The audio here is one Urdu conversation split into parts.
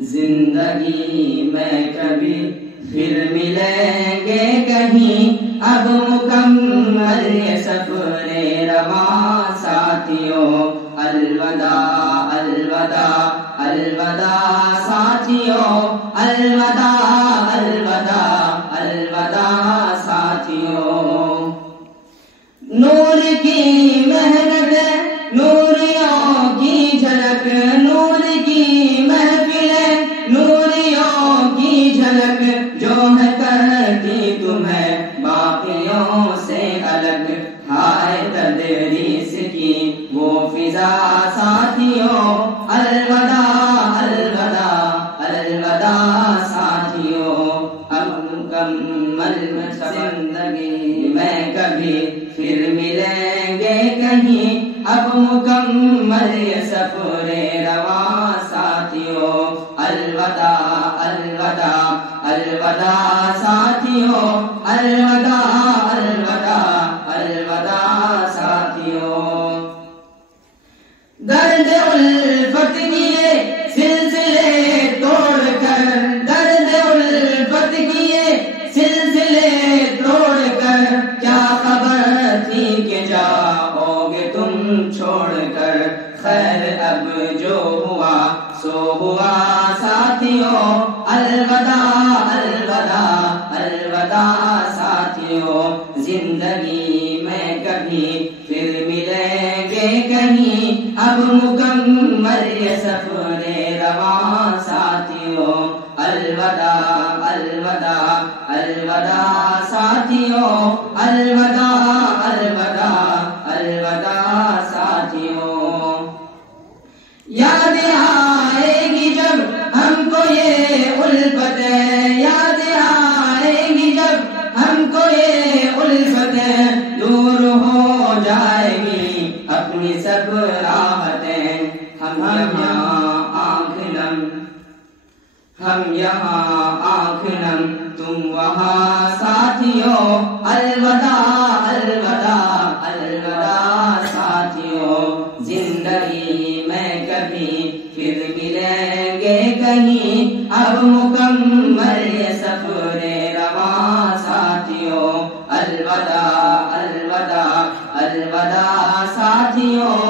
زندگی میں کبھی پھر ملیں گے کہیں، اب مکمل یہ سفر رواں ساتھیوں، الوداع الوداع الوداع ساتھیوں، الوداع الوداع الوداع ساتھیوں۔ نور کی محنت، نوریوں کی جھلک، نور کی محفل، نوریوں کی جھلک، جو ہے کرتی تمہیں باقیوں سے الگ، ہائے تدریس کی وہ فضا ساتھیوں، الوداع الوداع الوداع ساتھیوں۔ اب مکمل زندگی میں کبھی پھر ملیں گے کہیں، اب مکمل یہ سفر رواں ساتھیوں، الوداع الوداع الوداع ساتھیوں، الوداع الوداع الوداع ساتھیوں۔ درد الفت کی یہ سلسلے توڑ کر، درد الفت کی یہ سلسلے توڑ کر، کیا خبر تھی کہ جاؤ گے تم چھوڑ کر، خیر اب جو ہوا سو ہوا ساتھیوں، الوداع الوداع الوداع ساتھیوں۔ زندگی میں کبھی پھر ملیں گے کہیں، اب مکمل یہ سفر رواں ساتھیوں، الوداع الوداع الوداع ساتھیوں، الوداع الوداع الوداع ساتھیوں۔ یاد آئے گی جب ہم کو یہ الفت، یاد آئے گی جب ہم کو یہ الفت، دور ہو جائے گی اپنی سب راحتیں، ہم یہاں آنکھ نم، ہم یہاں آنکھ نم تم وہاں ساتھیوں، الوداع الوداع الوداع ساتھیوں۔ زندگی میں کبھی پھر ملیں گے کہیں، اب مکمل یہ سفر رواں ساتھیوں، الوداع الوداع الوداع ساتھیوں،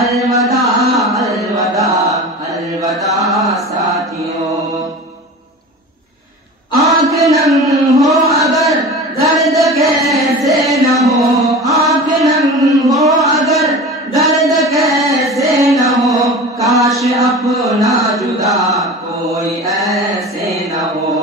الوداع الوداع الوداع ساتھیوں۔ آنکھ نم ہو اگر درد کیسے نہ ہو، آنکھ نم ہو اگر درد کیسے نہ ہو، کاش اپنا جدا کوئی ایسے نہ ہو،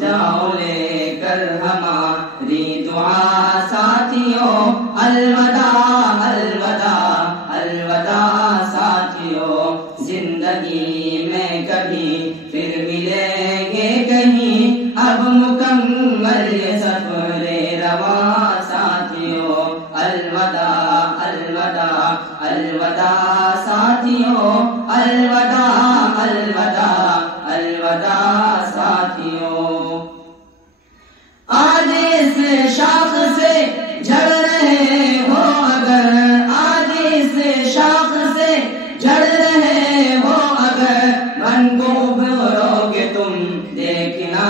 جاؤ لے کر ہماری دعا ساتھیوں، الوداع الوداع الوداع ساتھیوں۔ زندگی میں کبھی پھر ملیں گے کہیں، اب مکمل یہ سفر رواں ساتھیوں، الوداع الوداع الوداع ساتھیوں، الوداع الوداع الوداع ساتھیوں۔ آج اس شاخ سے جھڑ رہے ہو اگر، آج اس شاخ سے جھڑ رہے ہو اگر، بن کو ابھرو گے تم دیکھنا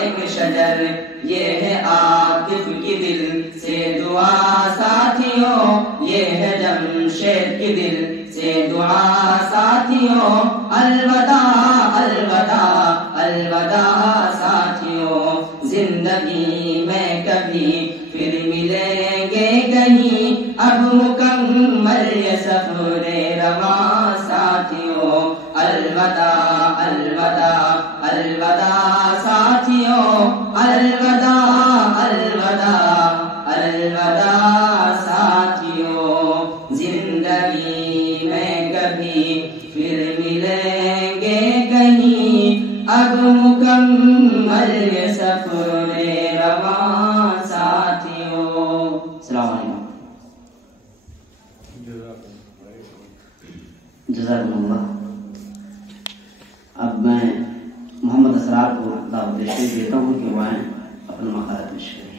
ایک شجر، یہ ہے عاطف کی دل سے دعا ساتھیوں، یہ ہے جمشید کی دل سے دعا ساتھیوں، الوداع الوداع الوداع ساتھیوں۔ زندگی میں کبھی پھر ملیں گے کہیں، اب مکمل یہ سفر رواں ساتھیوں، الوداع الوداع الوداع ساتھیوں، الوداع الوداع الوداع ساتھیوں۔ زندگی میں کبھی پھر ملیں گے کہیں، اب مکمل یہ سفر رواں ساتھیوں۔ السلام علیکم۔ جزاکم اللہ۔ اب میں محمد اسرار کو دعوت تشریف دیتا ہوں کہ وہ آئیں اپنا مقالہ پیش کریں۔